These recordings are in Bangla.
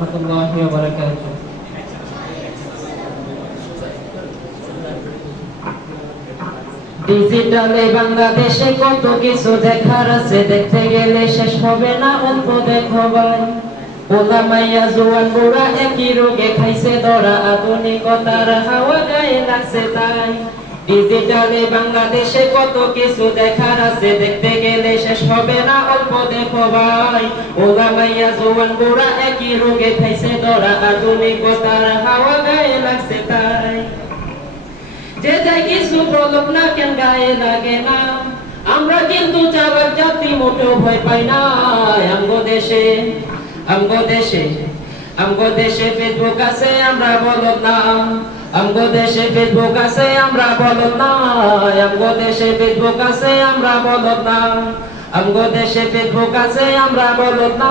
রাহমাতুল্লাহি ওয়া বারাকাতুহু। ডিজিটালে বাংলাদেশে কত কিছু দেখার আছে, দেখতে গেলে শেষ হবে না, অল্প দেখো ভাই। পোলা মাইয়া জোয়ান বুড়া একই রোগে খাইছে ধরা, আধুনিকতার হাওয়া গায়ে লাগছে তাই। ডিজিটালে বাংলাদেশে কত কিছু দেখার আছে, দেখতে গেলে শেষ হবে না, অল্প দেখো ভাই। পোলা মাইয়া জোয়ান বুড়া একই রোগে খাইছে ধরা, আধুনিকতার হাওয়া গায়ে লাগছে তাই। যে যাই কিছু প্রলোভ না কেন গায়ে লাগে না, আমরা কিন্তু চাওয়ার জাতি মোটেও ভয় পাই না। আমগো দেশে ফেসবুক আছে, আমরা বলদ না। আমগো দেশে ফেসবুক আছে, আমরা বলদ না। আমগো দেশে ফেসবুক আছে, আমরা বলদ না। আমগো দেশে ফেসবুক আছে, আমরা বলদ না।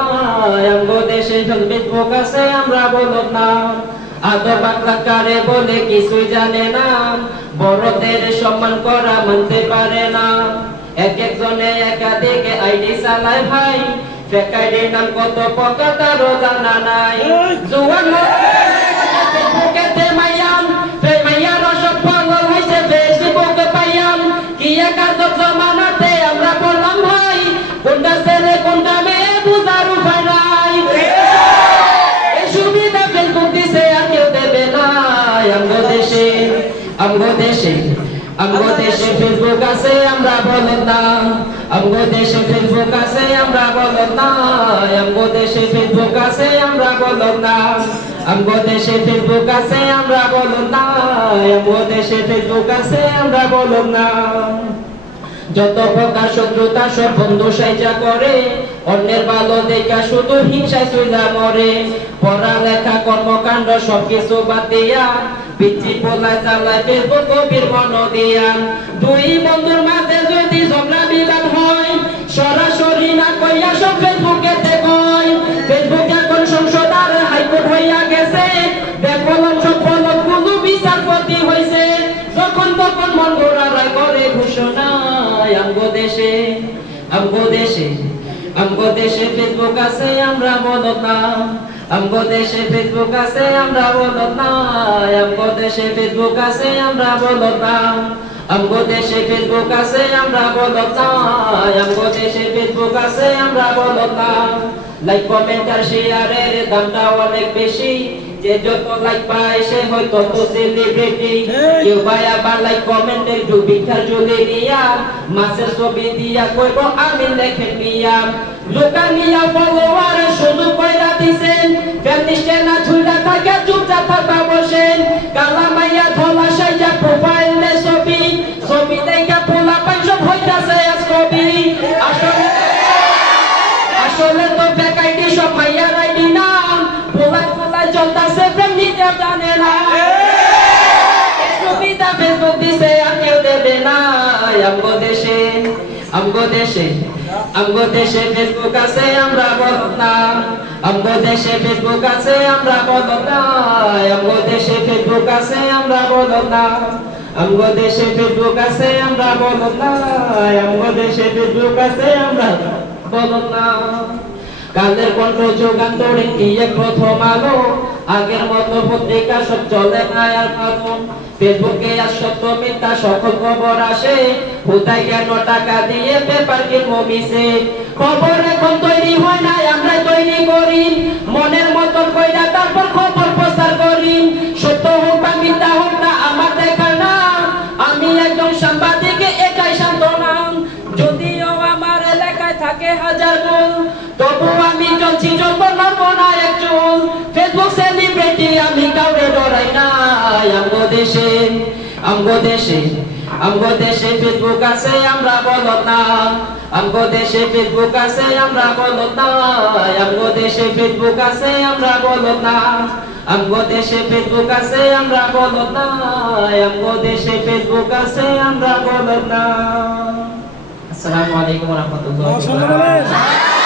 আমগো দেশে ফেসবুক আছে, আমরা বলদ না। আদর বাংলা কারে বলে কিছুই জানে না, বড়দের সম্মান করা মানতে পারে না। এক একজনে একাধিক আইডি চালায় ভাই, ফেক আইডির নাম কত প্রকার তারও জানা নাই। জোয়ান ফেসবুকেতে মাইয়াম, মাইয়ার সব পাগল হইছে ফেসবুকে পাইয়াম। কি এক আজব জমানাতে আমরা বললাম ভাই, কোনটা ছেলে কোনটা মেয়ে বুঝার উপায় নাই। এই সুবিধা ফেসবুক দিছে আর কেউ দেবে না। আমগো দেশে ফেসবুক আছে, আমরা বলদ না। আমগো দেশে ফেসবুক আছে, আমরা বলদ না। আমগো দেশে ফেসবুক আছে, আমরা বলদ না। আমগো দেশে ফেসবুক আছে, আমরা বলদ না। আমগো দেশে ফেসবুক আছে, আমরা বলদ না। যত প্রকার শত্রুতা সব বন্ধু সাইজা করে, অন্যের ভালো দেখা শুধু হিংসায় চইলা মরে। পড়ালেখা কর্মকাণ্ড সবকিছু বাদ দিয়া, পিচ্ছি পোলায় চালায় ফেসবুক কবির মন দিয়া। দুই বন্ধুর মাঝে যদি ঝগড়া বিবাদ হয়, সরাসরি না কইয়া সব ফেসবুকেতে কয়। ফেসবুক এখন সংসদ আর হাইকোর্ট হইয়া গেছে, বেকলম সব ফলকগুলো বিচারপতি হইছে। যখন তখন মন গোড়া রায় করে ঘোষণা। আমগো দেশে ফেসবুক আছে, আমরা বলদ না। আমগো দেশে ফেসবুক আছে, আমরা বলদ না। আমগো দেশে ফেসবুক আছে, আমরা বলদ না। আমগো দেশে ফেসবুক আছে, আমরা বলদ না। আমগো দেশে ফেসবুক আছে, আমরা বলদ না। লাইক কমেন্ট আর শেয়ারের দামটা অনেক বেশি, যে যত লাইক পায় সে হয় তত সেলিব্রিটি। কেউ ভাই আবার লাইক কমেন্টে একটু বিখ্যাত চলে নিয়া, মাছের ছবি দিয়া কইব আমি লেখে নিয়া। লোকা নিয়া ফলোয়ার শুধু কইরা দিছেন, ফেমিনিস্টে না ঝুলা থাকে চুপচাপ থাকবা বসেন। কালা মাইয়া ধলা সাইয়া প্রোফাইলে ছবি, ছবি দেখা পোলা পাই সব হইতাছে আজ কবি। আসলে তো ফেক আইডি সব মাইয়ার আইডি না, পোলায় চলতাছে প্রেম নিতে জানে না। সুবিধা ফেসবুক দিছে আর কেউ দেবে না। আমগো দেশে ফেসবুক আছে, আমরা বলদ না। আমগো দেশে ফেসবুক আছে, আমরা বলদ না। আমগো দেশে ফেসবুক আছে, আমরা বলদ না। আমগো দেশে ফেসবুক আছে, আমরা বলদ না। আমগো দেশে ফেসবুক আছে, আমরা বলদ না। কালের কণ্ঠ যুগান্তরে কি এক প্রথম আলো, আগের মতো পত্রিকা সব চলে না আর পাবন। ফেসবুকে আর সত্য মিথ্যা সকল খবর আসে, কোথায় কেন টাকা দিয়ে পেপার কিনবো মিশে। খবর এখন তৈরি হয় না, আমরাই তৈরি করি, মনের মতন কইরা তারপর খবর প্রচার করি। সত্য হোক বা মিথ্যা হোক না আমার দেখা না, আমি একজন সাংবাদিক এটাই সান্ত্বনা। যদিও আমার এলাকায় থাকে হাজার গুণ, তবু আমি চলছি চলবো নড়বো না এক চুল। ফেসবুক সেলিব্রিটি আমি কাউরে ডরাই না। আমগো দেশে ফেসবুক আছে, আমরা বলদ না। আমগো দেশে ফেসবুক আছে, আমরা বলদ না। আমগো দেশে ফেসবুক আছে, আমরা বলদ না। আমগো দেশে ফেসবুক আছে, আমরা বলদ না। আমগো দেশে ফেসবুক আছে, আমরা বলদ না। আসসালামু আলাইকুম ওয়া রাহমাতুল্লাহি ওয়া বারাকাতুহু।